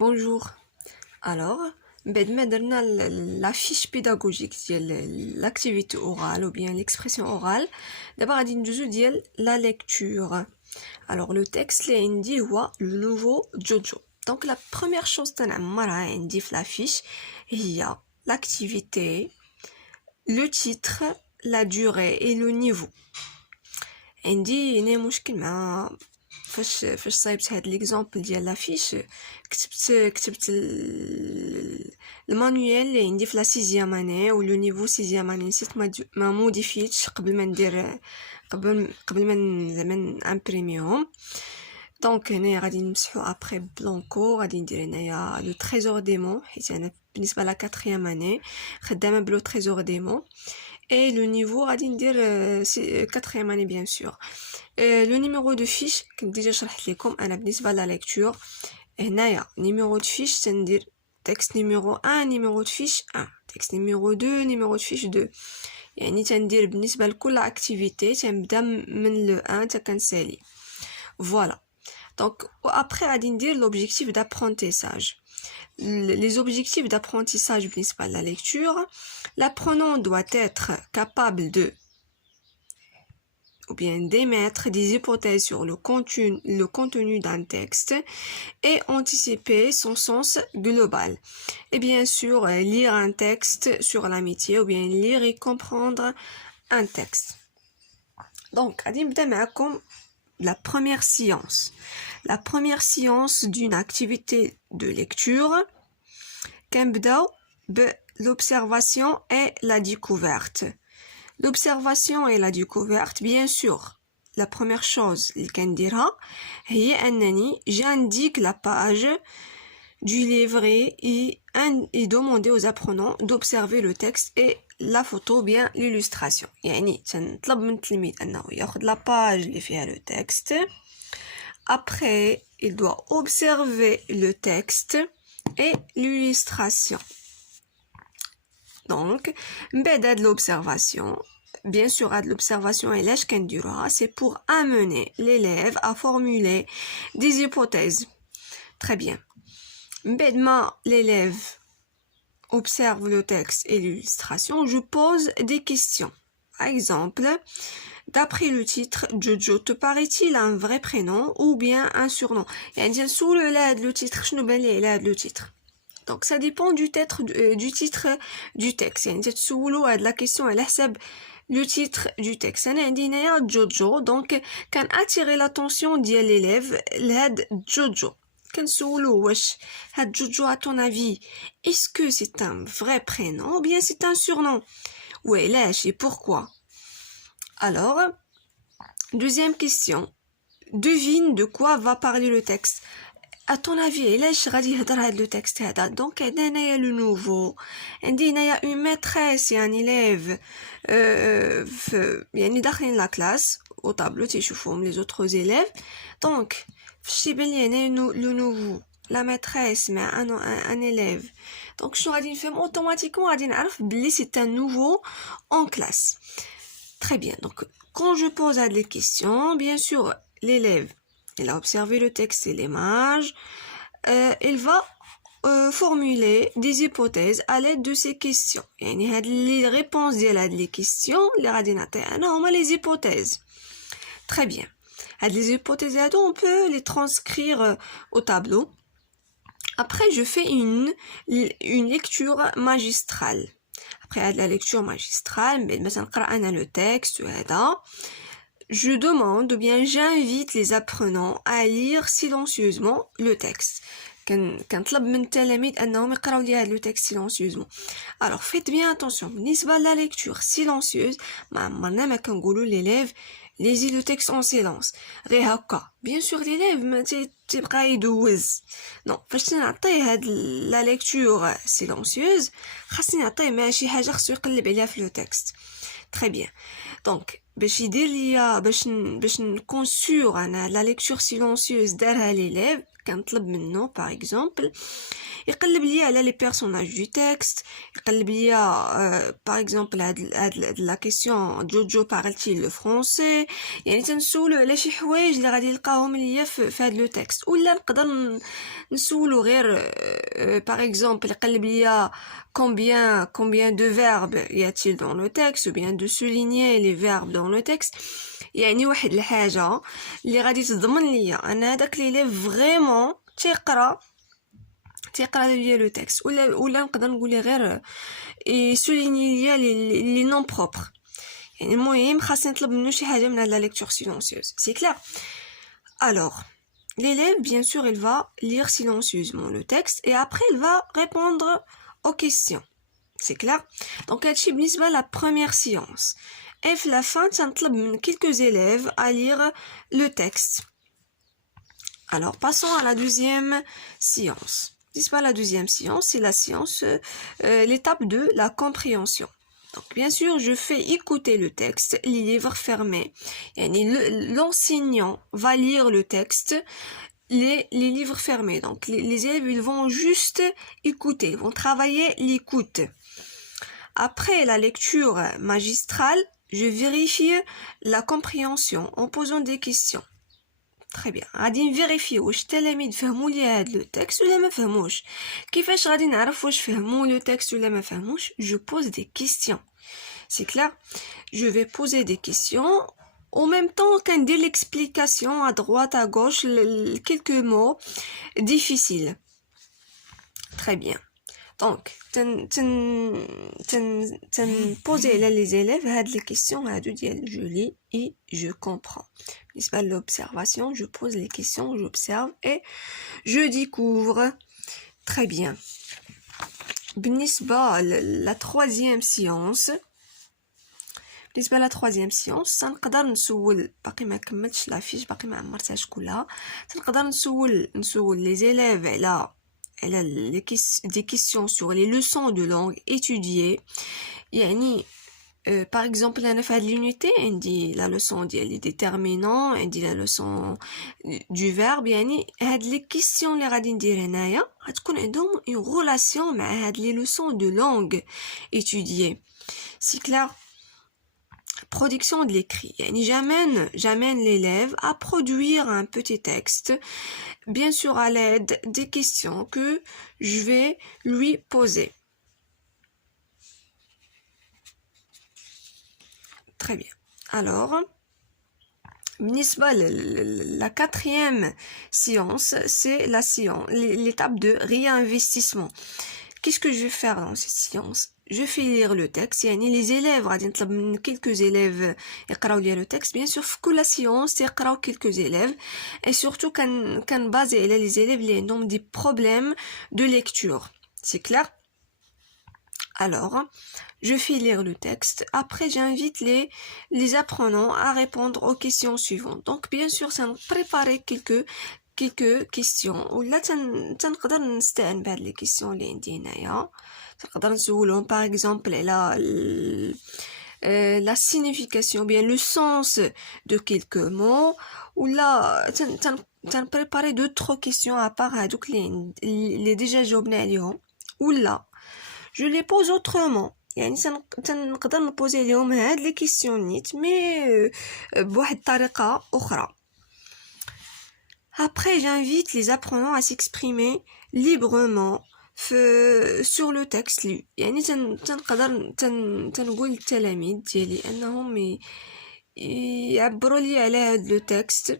Bonjour. Alors, بعد ما درنا la fiche pédagogique ديال l'activité orale ou bien l'expression orale, d'abord غادي ندوزو ديال la lecture. Alors le texte اللي عندي هو le nouveau Jojo. Donc la première chose تنعمرها عندي في la fiche هي l'activité, le titre, la durée et le niveau. عندي هنا مشكل مع فاش صايبت هاد ليكزامبل ديال لافيش كتبت المانيوال اللي عندي في لا 6 اني ولو نيفو 6 اني نسيت ما موديفيتش قبل ما ندير قبل ما زعما امبريميهم. دونك هنا غادي نمسحو ابري بلانكو، غادي ندير هنايا لو تريزور ديمون حيت انا بالنسبه لا 4 اني خدامه بلو تريزور ديمون. Et le niveau, غادي ندير 4e année bien sûr. Le numéro de fiche كنت ديجا شرحت لكم انا بالنسبه لا lecture. هنايا numéro de fiche تندير texte numéro 1 numéro de fiche 1 texte numéro 2 numéro de fiche 2. يعني تندير بالنسبه لكل activité تنبدا من le 1 حتى كنسالي. Voilà. Donc après غادي ندير l'objectif d'apprentissage. Les objectifs d'apprentissage principal de la lecture, l'apprenant doit être capable de ou bien d'émettre des hypothèses sur le contenu d'un texte et anticiper son sens global. Et bien sûr, lire un texte sur l'amitié ou bien lire et comprendre un texte. Donc, غادي نبدا معكم la première séance. La première séance d'une activité de lecture, كنبداو l'observation et la découverte. L'observation et la découverte, bien sûr, la première chose اللي كنديرها هي أنني j'indique la page du livret et demander aux apprenants d'observer le texte et la photo bien l'illustration. يعني تنطلب من التلميذ أنه ياخذ la page اللي فيها le texte. Après, il doit observer le texte et l'illustration. Donc, بعد l'observation, bien sûr, l'observation et l'âge qu'on durera, c'est pour amener l'élève à formuler des hypothèses. Très bien. بعد ما l'élève observe le texte et l'illustration, je pose des questions. Par exemple, d'après le titre, Jojo, te paraît-il un vrai prénom ou bien un surnom? يعني sous le titre, شنو بان لي على le titre. Donc ça dépend du titre du texte. يعني تسولوا هاد la question على حساب le titre du texte. انا عندي هنايا Jojo, donc كان attirer l'attention ديال l'élève لهاد Jojo. كنسولو واش هاد Jojo à ton avis, est-ce que c'est un vrai prénom ou bien c'est un surnom? وعلاش et pourquoi? Alors, deuxième question. Devine de quoi va parler le texte. À ton avis, علاش غادي يهضر هذا le texte هذا؟ Donc هنايا le nouveau. عندي هنايا une maîtresse et un élève يعني داخلين لا كلاس au tableau تيشوفوهم les autres élèves. Donc فاش تيبان لي هنا le nouveau, la maîtresse مع un élève. Donc شنو غادي نفهم automatiquement غادي نعرف بلي c'est un nouveau en classe. Très bien, donc quand je pose des questions, bien sûr, l'élève, il a observé le texte et l'image, il va formuler des hypothèses à l'aide de ces questions. Et les réponses des questions, les hypothèses. Très bien. Les hypothèses, on peut les transcrire au tableau. Après, je fais une lecture magistrale. Après la lecture magistrale, le texte, je demande ou bien j'invite les apprenants à lire silencieusement le texte. كنطلب من التلاميذ انهم يقراو لي هذا le texte silencieusement. Alors faites bien attention, بالنسبه la lecture silencieuse ما عمرنا ما كنقولوا l'élève lisez le texte en silence غير هكا. bien sûr l'élève ما تيبقى يدوز. non فاش نعطيه هاد la lecture silencieuse خاصني نعطيه مع شي حاجه خصو يقلب عليها في le texte. très bien. donc باش يدير ليا باش نكون سور انا la lecture silencieuse دارها l'élève كنطلب منه par exemple يقلب لي على les personnages du texte يقلب لي par exemple هاد la question جوجو parle-t-il le français يعني تنسولو على شي حوايج اللي غادي نلقاهم ليا في هاد لو تكست ولا نقدر نسولو غير par exemple يقلب لي combien de verbes y a-t-il dans le texte ou bien de souligner les verbes dans le texte يعني واحد الحاجه اللي غادي تضمن ليا انا هذاك لي فريمون تيقرا ليا لو تكست ولا نقدر نقول ليه غير يسوليني ليا لي نون بروبر يعني المهم خاصني نطلب منه شي حاجه من هاد لا ليكتور سيلونسيوز سي كلير alors l'élève bien sûr il va lire silencieusement le texte et après il va répondre aux questions c'est clair donc هادشي بالنسبه la première séance et à la fin تنطلب من quelques élèves à lire le texte alors passons à la deuxième séance بالنسبة la deuxième séance c'est la séance l'étape de la compréhension donc bien sûr je fais écouter le texte les livres fermés yani l'enseignant va lire le texte les livres fermés donc les élèves ils vont juste écouter ils vont travailler l'écoute après la lecture magistrale je vérifie la compréhension en posant des questions très bien غادي نفيريفي واش التلاميذ فهموا لي هذا لو تكست ولا ما فهموش كيفاش غادي نعرف واش فهموا لو تكست ولا ما فهموش je pose des questions c'est clair je vais poser des questions en même temps كندير l'explication à droite à gauche quelques mots difficiles très bien donc poser les élèves هاد les questions هادو ديال je lis et je comprends بالنسبة l'observation je pose les questions j'observe et je découvre très bien بالنسبة la troisième séance بالنسبة la troisième séance تنقدر نسول باقي ما كملتش لافيش باقي ما عمرتهاش كلها تنقدر نسول les élèves على des questions sur les leçons de langue étudiées يعني par exemple أنا في هاد l'unité عندي la leçon ديال les déterminants عندي la leçon du verbe يعني هاد les questions اللي غادي ندير هنايا غتكون عندهم une relation مع هاد les leçons de langue étudiées c'est clair production de l'écrit يعني j'amène l'élève à produire un petit texte bien sûr à l'aide des questions que je vais lui poser très bien alors بالنسبة la quatrième séance c'est la séance l'étape de réinvestissement qu'est-ce que je vais faire dans cette séance je fais lire le texte يعني les élèves غادي نطلب من quelques élèves يقراو لي le texte bien sûr في كل séance يقراو quelques élèves et surtout كان basé على les élèves اللي عندهم des problèmes de lecture c'est clair alors je fais lire le texte après j'invite les apprenants à répondre aux questions suivantes donc bien sûr ça nous préparer quelques questions ولا تنقدر نستعين بهاد les questions اللي عندي هنايا تقدر نسولهم par exemple على la signification bien le sens de quelques mots ولا préparer d'autres questions à part هادوك اللي déjà جاوبنا عليهم ولا je les pose autrement يعني تنقدر نبوزي عليهم هاد les questions نيت مي بواحد الطريقة أخرى après j'invite les apprenants à s'exprimer librement sur le texte lu يعني تنقدر تنقول للتلاميذ ديالي انهم يعبروا لي على هذا le texte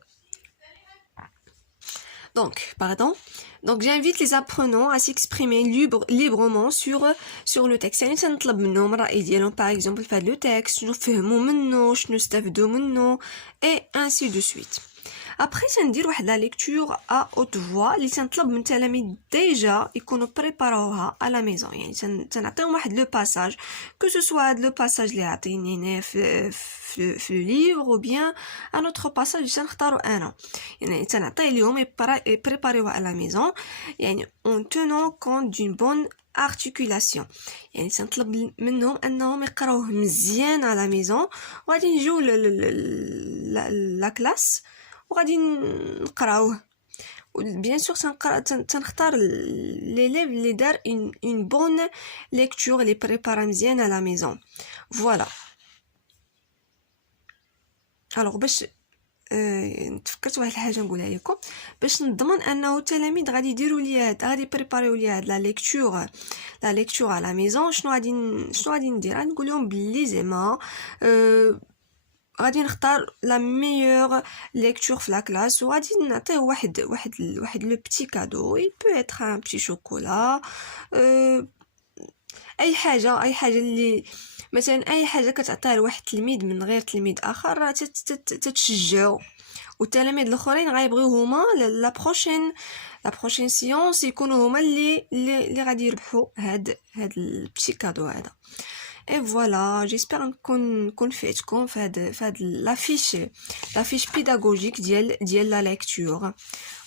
donc j'invite les apprenants à s'exprimer librement sur le texte يعني تنطلب منهم الرأي ديالهم par exemple في هذا le texte شنو فهموا منه شنو استفدوا منه et ainsi de suite après تندير واحد لا ليكتور ا haute voix اللي تنطلب من التلاميذ ديجا يكونوا بريباروها على ميزون يعني تنعطيهم واحد لو باساج كو سو سوا هاد لو باساج اللي عطيني هنا في ليفر ou bien un autre passage اللي تنختارو انا يعني تنعطيه ليهم يبريباريوها على ميزون يعني en tenant compte d'une bonne articulation يعني تنطلب منهم انهم يقراوه مزيان على ميزون وغادي نجيو لا كلاس وغادي نقراوه bien sûr تنختار l'élève اللي دار une bonne lecture اللي بريبارا مزيان à la maison. Voilà. alors باش تفكرت واحد الحاجه نقولها لكم باش نضمن انه التلاميذ غادي يديروا لي غادي بريباريو لي هاد لا ليكتور على ميزون. شنو غادي ندير؟ غادي نقول لهم بلي زعما غادي نختار لا ميور ليكتور في لا كلاس وغادي نعطيه واحد لو بتي كادو. il peut être un petit chocolat اي حاجه اللي مثلا اي حاجه كتعطيها لواحد التلميذ من غير تلميذ اخر راه تتشجعوا والتلاميذ الاخرين غايبغيو هما لا بروشين سيونس يكونوا هما اللي غادي يربحوا هاد البتي كادو هذا. اي فوالا جيسبر نكون فيتكم في هاد لافيش بيداغوجيك ديال لا ليكتور.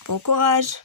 بون كوراج.